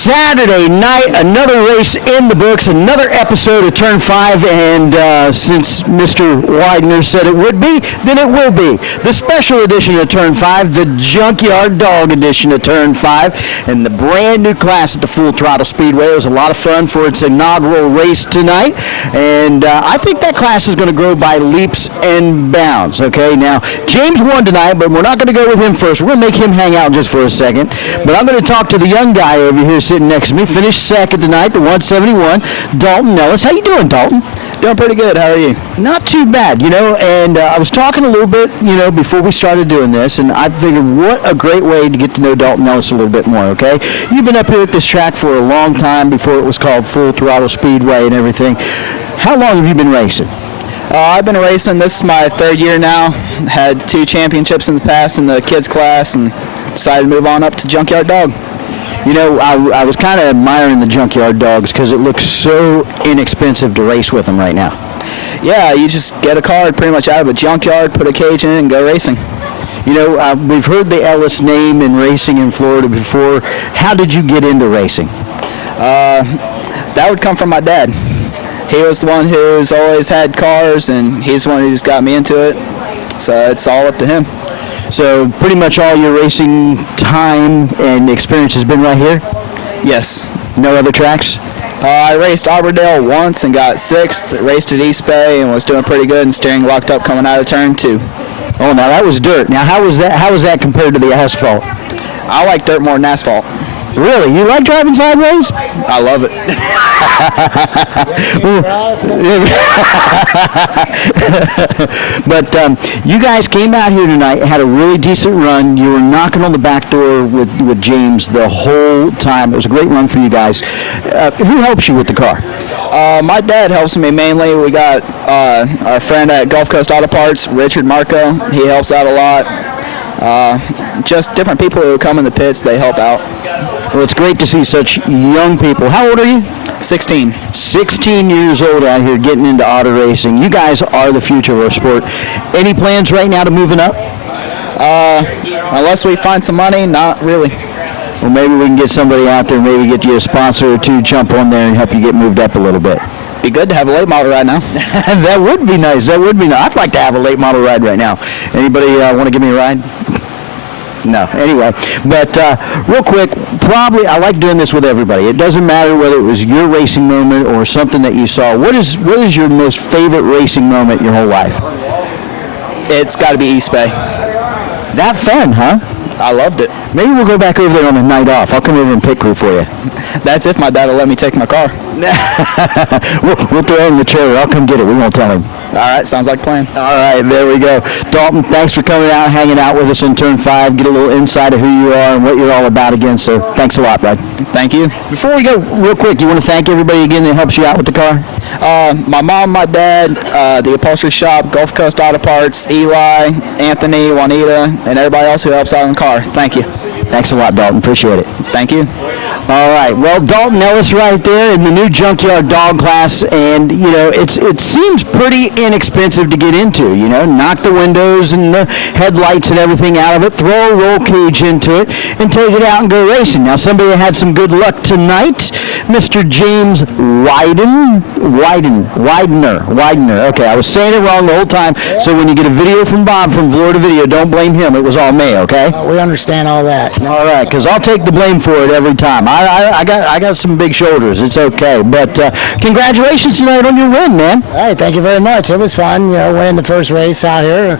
Saturday night, another race in the books, another episode of Turn 5, and since Mr. Widener said it would be, then it will be. The special edition of Turn 5, the Junkyard Dog edition of Turn 5, and the brand new class at the Full Throttle Speedway. It was a lot of fun for its inaugural race tonight, and I think that class is going to grow by leaps and bounds, okay? Now, James won tonight, but we're not going to go with him first. We're going to make him hang out just for a second, but I'm going to talk to the young guy over here sitting next to me. Finished second tonight, the 171, Dalton Ellis. How you doing, Dalton? Doing pretty good. How are you? Not too bad, and I was talking a little bit, before we started doing this, and I figured what a great way to get to know Dalton Ellis a little bit more, okay? You've been up here at this track for a long time before it was called Full Throttle Speedway and everything. How long have you been racing? I've been racing. This is my third year now. Had 2 championships in the past in the kids class and decided to move on up to Junkyard Dog. I was kind of admiring the Junkyard Dogs because it looks so inexpensive to race with them right now. Yeah, you just get a car pretty much out of a junkyard, put a cage in it, and go racing. We've heard the Ellis name in racing in Florida before. How did you get into racing? That would come from my dad. He was the one who's always had cars, and he's the one who's got me into it. So it's all up to him. So pretty much all your racing time and experience has been right here? Yes. No other tracks? I raced Auburndale once and got 6th. Raced at East Bay and was doing pretty good, and steering locked up coming out of turn 2. Oh, now that was dirt. Now how was that compared to the asphalt? I like dirt more than asphalt. Really? You like driving sideways? I love it. But you guys came out here tonight, had a really decent run. You were knocking on the back door with James the whole time. It was a great run for you guys. Who helps you with the car? My dad helps me mainly. We got our friend at Gulf Coast Auto Parts, Richard Marco. He helps out a lot. Just different people who come in the pits, they help out. Well, it's great to see such young people. How old are you? 16. 16 years old out here getting into auto racing. You guys are the future of our sport. Any plans right now to moving up? Unless we find some money, not really. Well, maybe we can get somebody out there, maybe get you a sponsor or two, jump on there and help you get moved up a little bit. Be good to have a late model ride now. That would be nice. I'd like to have a late model ride right now. Anybody want to give me a ride? No. Anyway, but real quick, probably I like doing this with everybody. It doesn't matter whether it was your racing moment or something that you saw. What is your most favorite racing moment your whole life? It's got to be East Bay. That fun, huh? I loved it. Maybe we'll go back over there on a night off. I'll come over and pit crew for you. That's if my dad will let me take my car. We'll throw it in the trailer. I'll come get it. We won't tell him. All right, sounds like a plan. All right, there we go. Dalton, thanks for coming out, hanging out with us in Turn 5. Get a little insight of who you are and what you're all about again. So thanks a lot, bud. Thank you. Before we go, real quick, you want to thank everybody again that helps you out with the car? My mom, my dad, the upholstery shop, Gulf Coast Auto Parts, Eli, Anthony, Juanita, and everybody else who helps out in the car. Thank you. Thanks a lot, Dalton. Appreciate it. Thank you. All right. Well, Dalton Ellis right there in the new Junkyard Dog class, and it seems pretty inexpensive to get into. Knock the windows and the headlights and everything out of it, throw a roll cage into it, and take it out and go racing. Now, somebody had some good luck tonight, Mr. James Widener. Okay, I was saying it wrong the whole time. So when you get a video from Bob from Florida Video, don't blame him. It was all me. Okay. We understand all that. All right, because I'll take the blame for it every time. I got some big shoulders. It's okay. But congratulations tonight on your win, man. All right, thank you very much. It was fun, winning the first race out here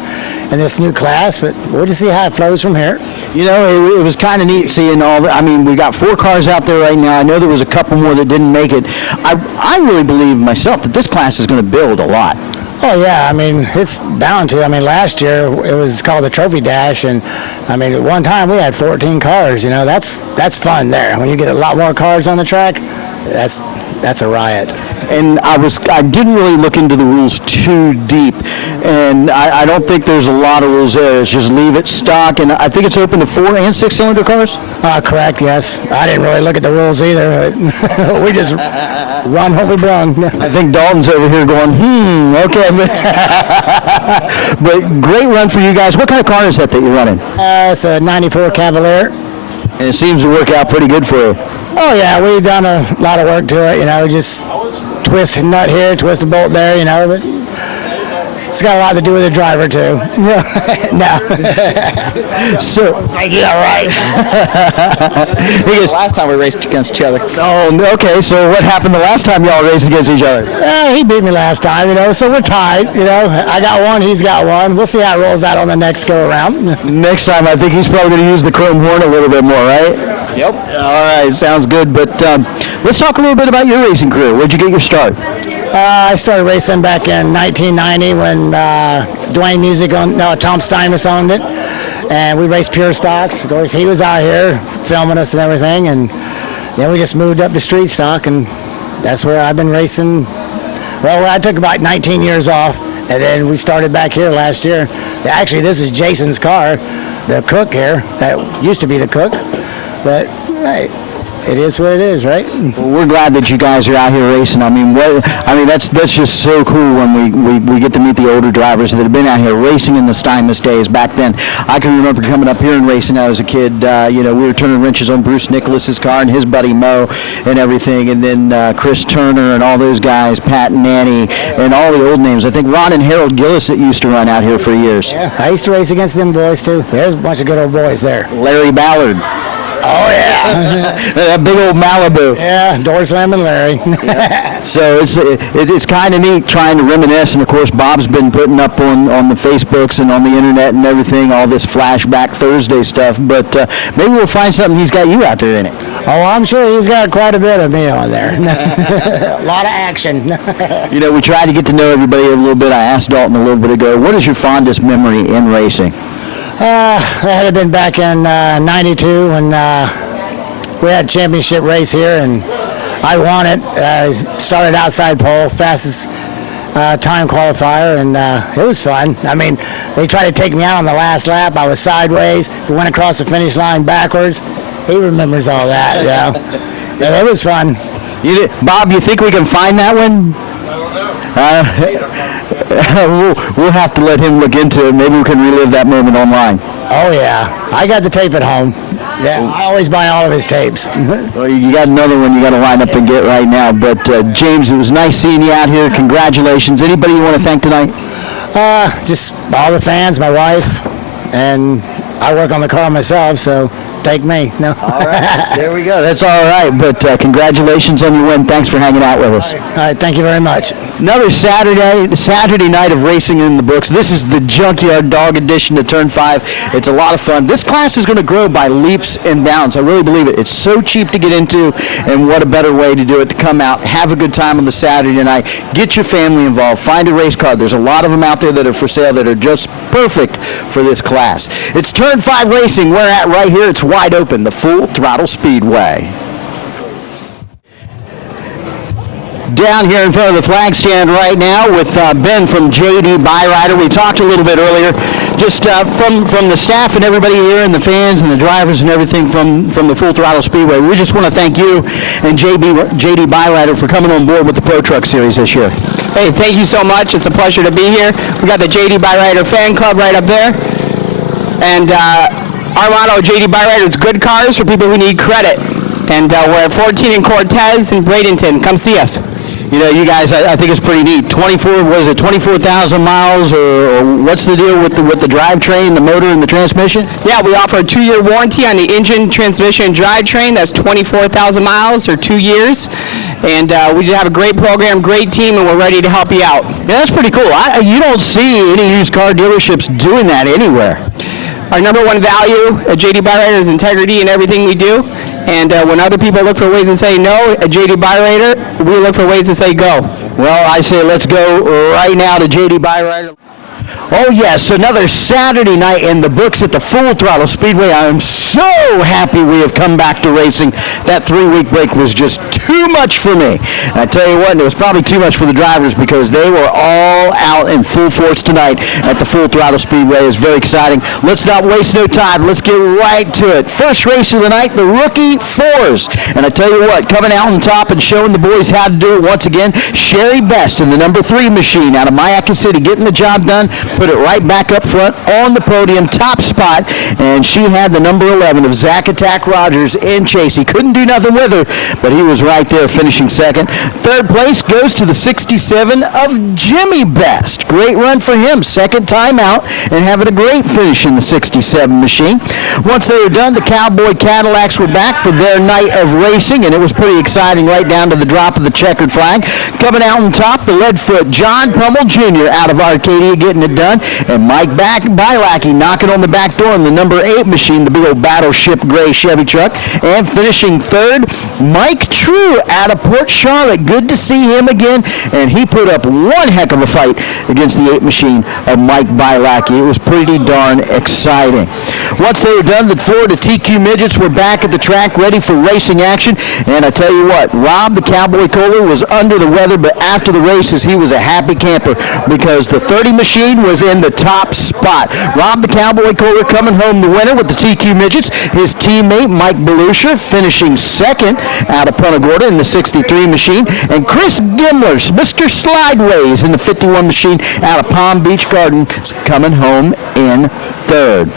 in this new class. But we'll just see how it flows from here. It was kind of neat seeing all that. I mean, we got 4 cars out there right now. I know there was a couple more that didn't make it. I really believe myself that this class is going to build a lot. Oh, yeah. I mean, it's bound to. I mean, last year it was called the Trophy Dash. And, I mean, at one time we had 14 cars. That's fun there. When you get a lot more cars on the track, that's a riot. And I didn't really look into the rules too deep, and I don't think there's a lot of rules there. It's just leave it stock, and I think it's open to 4 and 6 cylinder cars. Correct. Yes. I didn't really look at the rules either. But we just run what we brung. I think Dalton's over here going, okay. But great run for you guys. What kind of car is that you're running? It's a '94 Cavalier. And it seems to work out pretty good for you. Oh yeah, we've done a lot of work to it. Just twist a nut here, twist a bolt there. But it's got a lot to do with the driver too. No. So, Yeah, right. Last time we raced against each other. oh, okay. So what happened the last time y'all raced against each other? He beat me last time. So we're tied. I got one, he's got one. We'll see how it rolls out on the next go around. Next time, I think he's probably going to use the chrome horn a little bit more, right? Yep. All right, sounds good. But let's talk a little bit about your racing career. Where'd you get your start? I started racing back in 1990 when Dwayne Music Tom Steinmetz owned it, and we raced pure stocks. Of course, he was out here filming us and everything, and then we just moved up to street stock, and that's where I've been racing. Well, I took about 19 years off, and then we started back here last year. Actually, this is Jason's car, the cook here. That used to be the cook, but hey, it is what it is, right? Well, we're glad that you guys are out here racing. That's just so cool when we get to meet the older drivers that have been out here racing in the Steinmetz days. Back then, I can remember coming up here and racing as a kid. We were turning wrenches on Bruce Nicholas's car and his buddy Mo and everything, and then Chris Turner and all those guys, Pat and Nanny, and all the old names. I think Ron and Harold Gillis that used to run out here for years. Yeah, I used to race against them boys too. There's a bunch of good old boys there. Larry Ballard. Oh yeah. That big old Malibu. Yeah, door slamming Larry. So it's kind of neat trying to reminisce, and of course Bob's been putting up on the Facebooks and on the internet and everything, all this Flashback Thursday stuff, but maybe we'll find something he's got you out there in it. Oh, I'm sure he's got quite a bit of me on there. A lot of action. We tried to get to know everybody a little bit. I asked Dalton a little bit ago, what is your fondest memory in racing? That had been back in 92 when we had a championship race here, and I won it. Started outside pole, fastest time qualifier, and it was fun. They tried to take me out on the last lap. I was sideways. We went across the finish line backwards. He remembers all that, Yeah, it was fun. Bob, you think we can find that one? We'll have to let him look into it. Maybe we can relive that moment online. Oh, yeah. I got the tape at home. Yeah, I always buy all of his tapes. Well, you got another one you got to line up and get right now. But, James, it was nice seeing you out here. Congratulations. Anybody you want to thank tonight? Just all the fans, my wife, and I work on the car myself, so take me. No. All right, there we go. That's all right, but congratulations on your win. Thanks for hanging out with us. All right, thank you very much. Another Saturday night of racing in the books. This is the Junkyard Dog edition to Turn 5. It's a lot of fun. This class is going to grow by leaps and bounds. I really believe it. It's so cheap to get into, and what a better way to do it, to come out, have a good time on the Saturday night, get your family involved, find a race car. There's a lot of them out there that are for sale that are just perfect for this class. It's Turn 5 Racing. We're at right here. It's wide open, the Full Throttle Speedway. Down here in front of the flag stand right now with Ben from JD Byrider. We talked a little bit earlier, just from the staff and everybody here and the fans and the drivers and everything from the Full Throttle Speedway. We just want to thank you and JD Byrider for coming on board with the Pro Truck Series this year. Hey, thank you so much. It's a pleasure to be here. We got the JD Byrider fan club right up there. And our motto, JD Byrider, is good cars for people who need credit. And we're at 14 in Cortez and Bradenton. Come see us. You guys, I think it's pretty neat. 24,000 miles, or what's the deal with the drivetrain, the motor, and the transmission? Yeah, we offer a 2-year warranty on the engine, transmission, and drivetrain. That's 24,000 miles or 2 years. And we just have a great program, great team, and we're ready to help you out. Yeah, that's pretty cool. You don't see any used car dealerships doing that anywhere. Our number one value at JD Byrider is integrity in everything we do. And when other people look for ways to say no, at JD Byrider, we look for ways to say go. Well, I say let's go right now to JD Byrider. Oh yes, another Saturday night in the books at the Full Throttle Speedway. I am so happy we have come back to racing. That 3-week break was just too much for me. And I tell you what, it was probably too much for the drivers because they were all out in full force tonight at the Full Throttle Speedway. It was very exciting. Let's not waste no time. Let's get right to it. First race of the night, the Rookie Fours. And I tell you what, coming out on top and showing the boys how to do it once again, Sherry Best in the number 3 machine out of Mayaca City, getting the job done. put it right back up front on the podium, top spot, and she had the number 11 of Zach Attack Rogers in chase. He couldn't do nothing with her, but he was right there finishing second. Third place goes to the 67 of Jimmy Best. Great run for him. Second time out and having a great finish in the 67 machine. Once they were done, the Cowboy Cadillacs were back for their night of racing, and it was pretty exciting right down to the drop of the checkered flag. Coming out on top, the Leadfoot John Pummel Jr. out of Arcadia getting it done, and Mike Bilacky knocking on the back door in the number 8 machine, the big old Battleship gray Chevy truck. And finishing third, Mike True out of Port Charlotte. Good to see him again, and he put up one heck of a fight against the 8 machine of Mike Bilacky. It was pretty darn exciting. Once they were done, the Florida TQ Midgets were back at the track ready for racing action, and I tell you what, Rob the Cowboy Kohler was under the weather, but after the races he was a happy camper because the 30 machine was in the top spot. Rob the Cowboy Kohler coming home the winner with the TQ Midgets. His teammate Mike Belusha finishing second out of Punta Gorda in the 63 machine, and Chris Gimler, Mr. Slideways in the 51 machine out of Palm Beach Gardens coming home in third.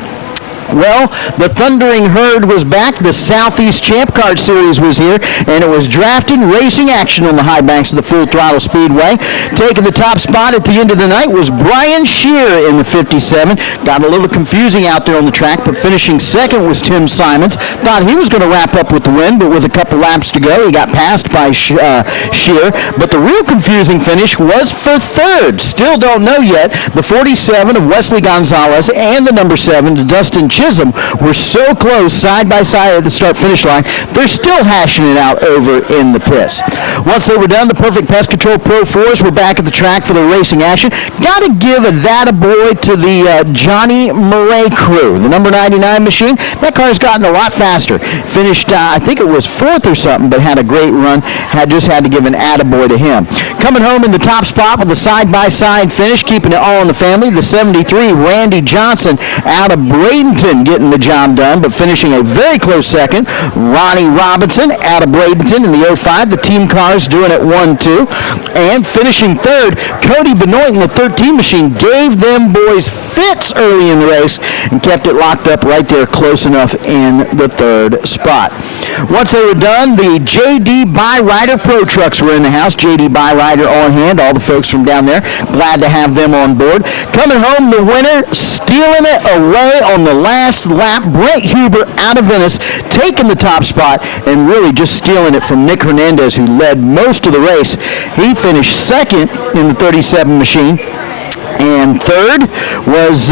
Well, the Thundering Herd was back. The Southeast Champ Car Series was here, and it was drafting racing action on the high banks of the Full Throttle Speedway. Taking the top spot at the end of the night was Brian Shear in the 57. Got a little confusing out there on the track, but finishing second was Tim Simons. Thought he was going to wrap up with the win, but with a couple laps to go, he got passed by Shear. But the real confusing finish was for third. Still don't know yet. The 47 of Wesley Gonzalez and the number 7, Dustin Chisholm, were so close side by side at the start-finish line, they're still hashing it out over in the pits. Once they were done, the Perfect Pest Control Pro 4s were back at the track for the racing action. Got to give a that-a-boy to the Johnny Murray crew, the number 99 machine. That car's gotten a lot faster. Finished, I think it was 4th or something, but had a great run. Just had to give an attaboy to him. Coming home in the top spot with a side-by-side finish, keeping it all in the family, the 73, Randy Johnson out of Bradenton getting the job done, but finishing a very close second. Ronnie Robinson out of Bradenton in the 05. The team cars doing it 1-2. And finishing third, Cody Benoit in the 13 machine gave them boys fits early in the race and kept it locked up right there close enough in the third spot. Once they were done, the J.D. Byrider Pro Trucks were in the house. J.D. Byrider on hand, all the folks from down there. Glad to have them on board. Coming home the winner, stealing it away on the last lap, Brent Huber out of Venice, taking the top spot and really just stealing it from Nick Hernandez, who led most of the race. He finished second in the 37 machine. And third was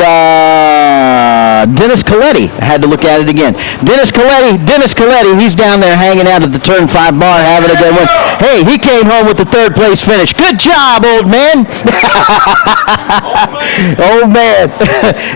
Dennis Coletti. I had to look at it again. Dennis Coletti, he's down there hanging out at the Turn 5 bar having a good one. Hey, he came home with the third place finish. Good job, old man. Old man.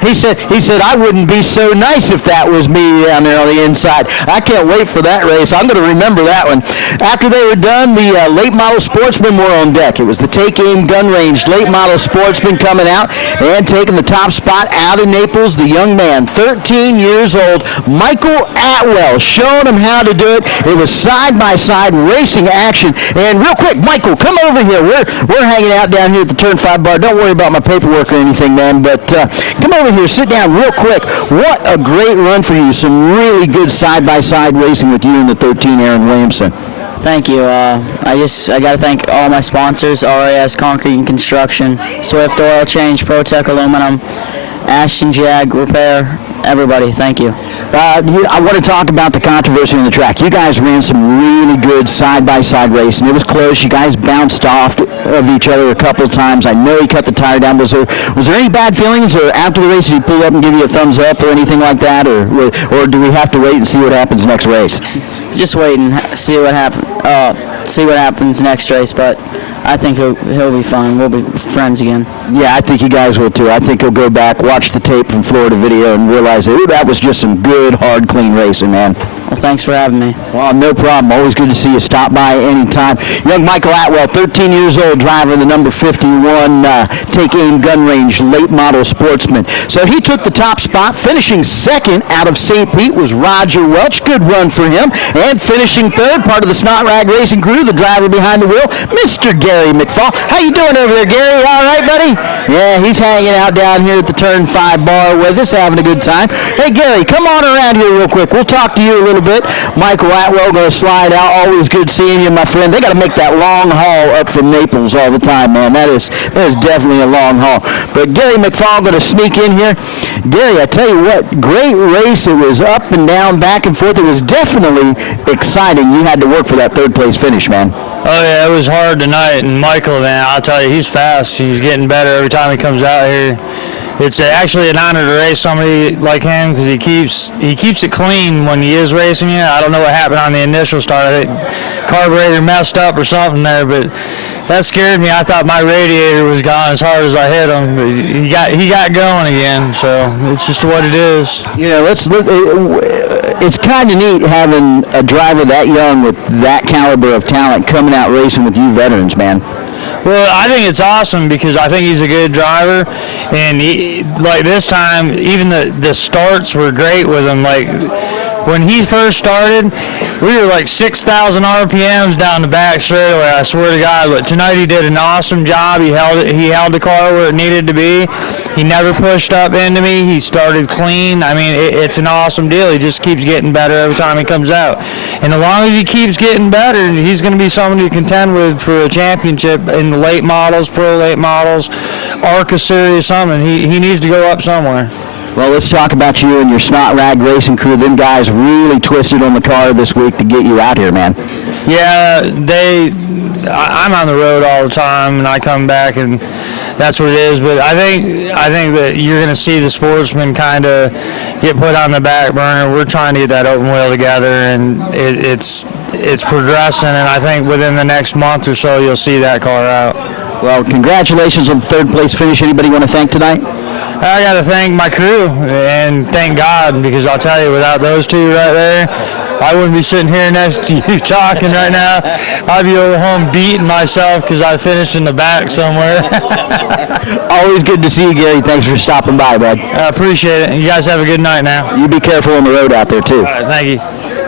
He said, I wouldn't be so nice if that was me down there on the inside. I can't wait for that race. I'm going to remember that one. After they were done, the late model sportsmen were on deck. It was the Take Aim Gun Range late model sportsmen coming out and taking the top spot out of Naples, the young man, 13 years old, Michael Atwell, showing him how to do it. It was side-by-side racing action. And real quick, Michael, come over here. We're hanging out down here at the Turn 5 bar. Don't worry about my paperwork or anything, man, but come over here, sit down real quick. What a great run for you. Some really good side-by-side racing with you and the 13, Aaron Williamson. Thank you. I got to thank all my sponsors, RAS Concrete and Construction, Swift Oil Change, ProTech Aluminum, Ashton Jag Repair, everybody. Thank you. I want to talk about the controversy on the track. You guys ran some really good side-by-side racing. It was close. You guys bounced off of each other a couple times. I know he cut the tire down. Was there any bad feelings, or after the race did he pull up and give you a thumbs up or anything like that, or do we have to wait and see what happens next race? Just wait and see what happens next race, but I think he'll be fine. We'll be friends again. Yeah, I think you guys will too. I think he'll go back, watch the tape from Florida Video, and realize that that was just some good, hard, clean racing, man. Well, thanks for having me. Well, no problem. Always good to see you. Stop by anytime. Young Michael Atwell, 13 years old, driver of the number 51 Take Aim Gun Range late model sportsman. So he took the top spot. Finishing second out of St. Pete was Roger Welch. Good run for him. And finishing third, part of the Snot Rag Racing crew, the driver behind the wheel, Mr. Gary McFall. How you doing over there, Gary? All right, buddy? Yeah, he's hanging out down here at the Turn 5 bar with us, having a good time. Hey, Gary, come on around here real quick. We'll talk to you a little bit. Michael Atwell going to slide out. Always good seeing you, my friend. They got to make that long haul up from Naples all the time, man. That is definitely a long haul. But Gary McFall going to sneak in here. Gary, I tell you what, great race. It was up and down, back and forth. It was definitely exciting. You had to work for that third place finish, man. Oh, yeah, it was hard tonight. And Michael, man, I'll tell you, he's fast. He's getting better every time he comes out here. It's actually an honor to race somebody like him because he keeps it clean when he is racing you. I don't know what happened on the initial start. I think carburetor messed up or something there, but that scared me. I thought my radiator was gone as hard as I hit him, but he got going again. So it's just what it is. You know, it's kind of neat having a driver that young with that caliber of talent coming out racing with you veterans, man. Well, I think it's awesome because I think he's a good driver, and like this time, even the starts were great with him. Like when he first started, we were like 6,000 RPMs down the back straightaway. I swear to God. But tonight he did an awesome job. He held the car where it needed to be. He never pushed up into me. He started clean. I mean, it's an awesome deal. He just keeps getting better every time he comes out. And as long as he keeps getting better, he's going to be someone to contend with for a championship in the late models, pro late models, ARCA series, something. He needs to go up somewhere. Well, let's talk about you and your Snot Rag Racing crew. Them guys really twisted on the car this week to get you out here, man. Yeah, I'm on the road all the time, and I come back, and that's what it is. But I think that you're going to see the sportsmen kind of get put on the back burner. We're trying to get that open wheel together, and it's progressing. And I think within the next month or so, you'll see that car out. Well, congratulations on the third place finish. Anybody want to thank tonight? I got to thank my crew and thank God, because I'll tell you, without those two right there, I wouldn't be sitting here next to you talking right now. I'd be over home beating myself because I finished in the back somewhere. Always good to see you, Gary. Thanks for stopping by, bud. I appreciate it. You guys have a good night now. You be careful on the road out there, too. All right, thank you.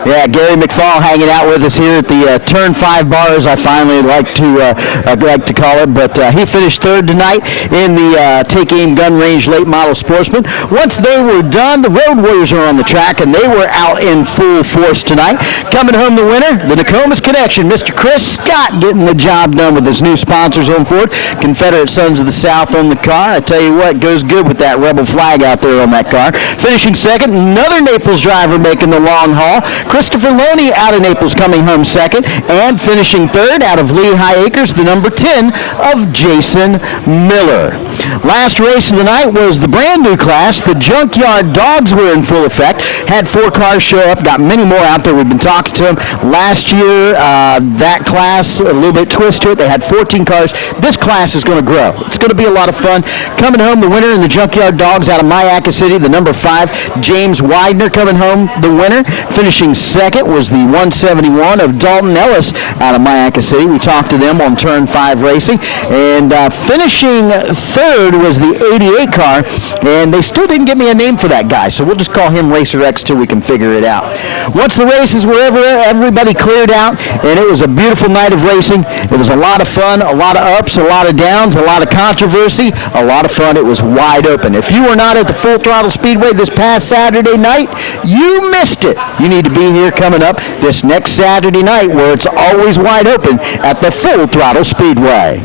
Yeah, Gary McFall hanging out with us here at the Turn 5 bars, I finally like to call it. But he finished third tonight in the Take Aim Gun Range Late Model Sportsman. Once they were done, the Road Warriors are on the track, and they were out in full force tonight. Coming home the winner, the Nokomis Connection, Mr. Chris Scott, getting the job done with his new sponsors on Ford. Confederate Sons of the South on the car. I tell you what, goes good with that rebel flag out there on that car. Finishing second, another Naples driver making the long haul. Christopher Loney out of Naples coming home second, and finishing third out of Lehigh Acres, the number 10 of Jason Miller. Last race of the night was the brand new class. The Junkyard Dogs were in full effect. Had 4 cars show up, got many more out there. We've been talking to them. Last year, that class, a little bit twist to it. They had 14 cars. This class is going to grow. It's going to be a lot of fun. Coming home the winner in the Junkyard Dogs out of Myakka City, the number 5, James Widener coming home the winner. Finishing second was the 171 of Dalton Ellis out of Myakka City. We talked to them on Turn 5 Racing. And finishing third was the 88 car, and they still didn't give me a name for that guy, so we'll just call him Racer X till we can figure it out. Once the races were over, everybody cleared out, and it was a beautiful night of racing. It was a lot of fun, a lot of ups, a lot of downs, a lot of controversy, a lot of fun. It was wide open. If you were not at the Full Throttle Speedway this past Saturday night, you missed it. You need to be here coming up this next Saturday night, where it's always wide open at the Full Throttle Speedway.